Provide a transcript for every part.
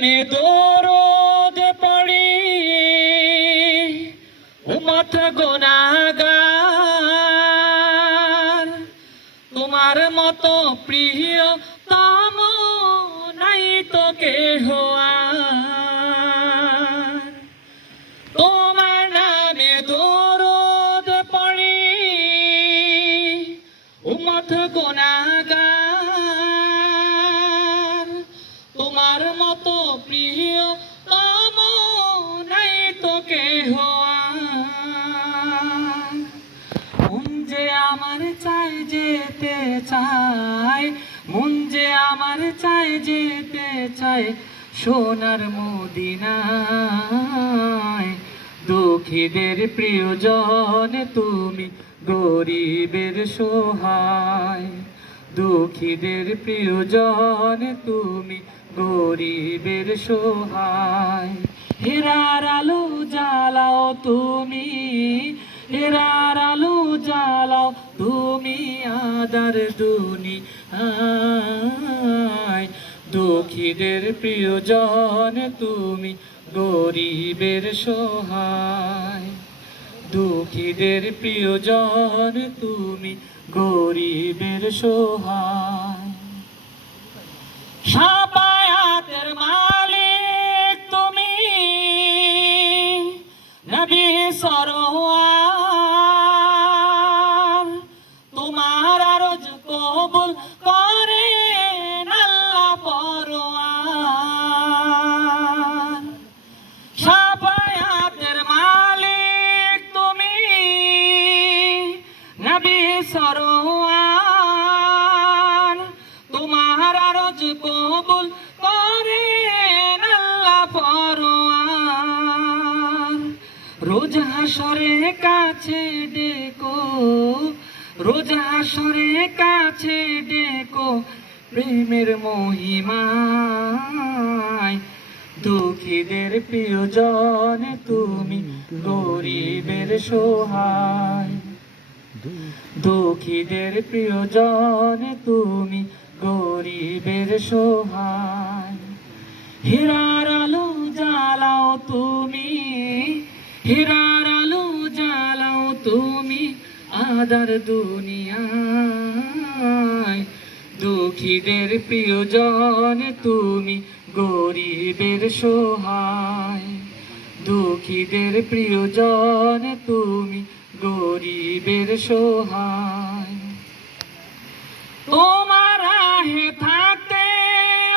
নামে দরুদ পড়ি উম্মত গুনাহগার, তোমার মতো প্রিয় তম নাই তো কেহ আর। তোমার নামে দরুদ পড়ি উম্মত গুনাহগার, তোমার মতো প্রিয় তম নাই তো কেহ আর। মন যে আমার চাই যেতে চায়, মন যে আমার চাই যেতে চায় সোনার মদিনায়। দুঃখীদের প্রিয়জন তুমি, গরিবের সহায়। দুঃখীদের প্রিয়জন তুমি, গরিবের সহায়। হেরার আলো জ্বালাও তুমি, হেরার আলো জ্বালাও তুমি আদার দুনিয়ায়। দুঃখীদের প্রিয়জন তুমি, গরিবের সহায়। দুঃখীদের প্রিয়জন তুমি, গরিবের সহায়। শাফায়াতের মালিক তুমি, নবী সরওয়ার। তোমার আরজ কবুল করেন আল্লাহ পরওয়ার। শাফায়াতের মালিক তুমি, নবী সরওয়ার। তোমার আরজ কবুল করেন আল্লাহ পরওয়ার। রোজ হাসরে কাছে ডেকো, রোজ হাসরে কাছে ডেকো প্রেমের মহিমায়। দুঃখীদের প্রিয়জন তুমি, গরিবের সহায়। দুঃখীদের প্রিয়জন তুমি, গরিবের সহায়। হেরার আলো জ্বালাও তুমি, হেরার আলো জ্বালাও তুমি আদার দুনিয়ায়। দুঃখীদের প্রিয়জন তুমি, গরিবের সহায়। দুঃখীদের প্রিয়জন তুমি, গরিবের সহায়। তোমার রাহে থাকতে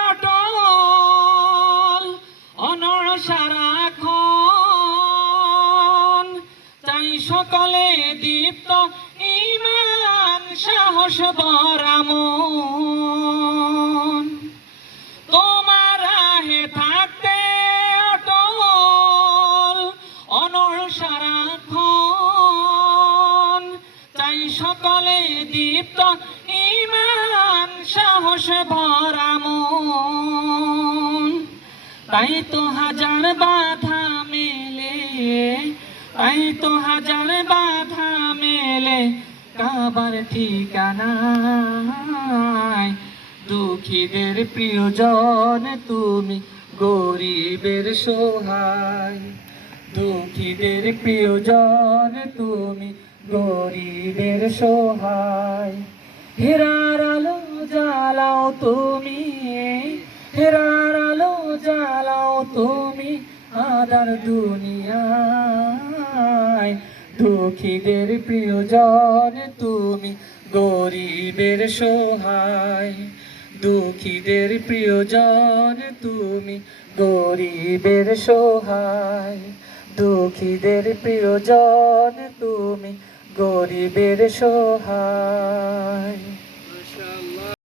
অটল অনড় সারাক্ষণ, চাই সকলে দীপ্ত ঈমান সাহস ভরা মন। তোমার রাহে থাকতে অটল অনড় সারাক্ষণ, চাই সকলে দীপ্ত ঈমান সাহস ভরা মন। তাই তো হাজার বাধা মেলে, তাই তো হাজার বাধা মেলে কাবার ঠিকানায়। দুঃখীদের প্রিয়জন তুমি, গরিবের সহায়। দুঃখীদের প্রিয়জন তুমি, গরিবের সহায়। হেরার আলো জ্বালাও তুমি, হেরার আলো জ্বালাও তুমি আদার দুনিয়ায়। দুঃখীদের প্রিয়জন তুমি, গরিবের সহায়। দুঃখীদের প্রিয়জন তুমি, গরিবের সহায়। দুঃখীদের প্রিয়জন তুমি, গরিবের সহায়।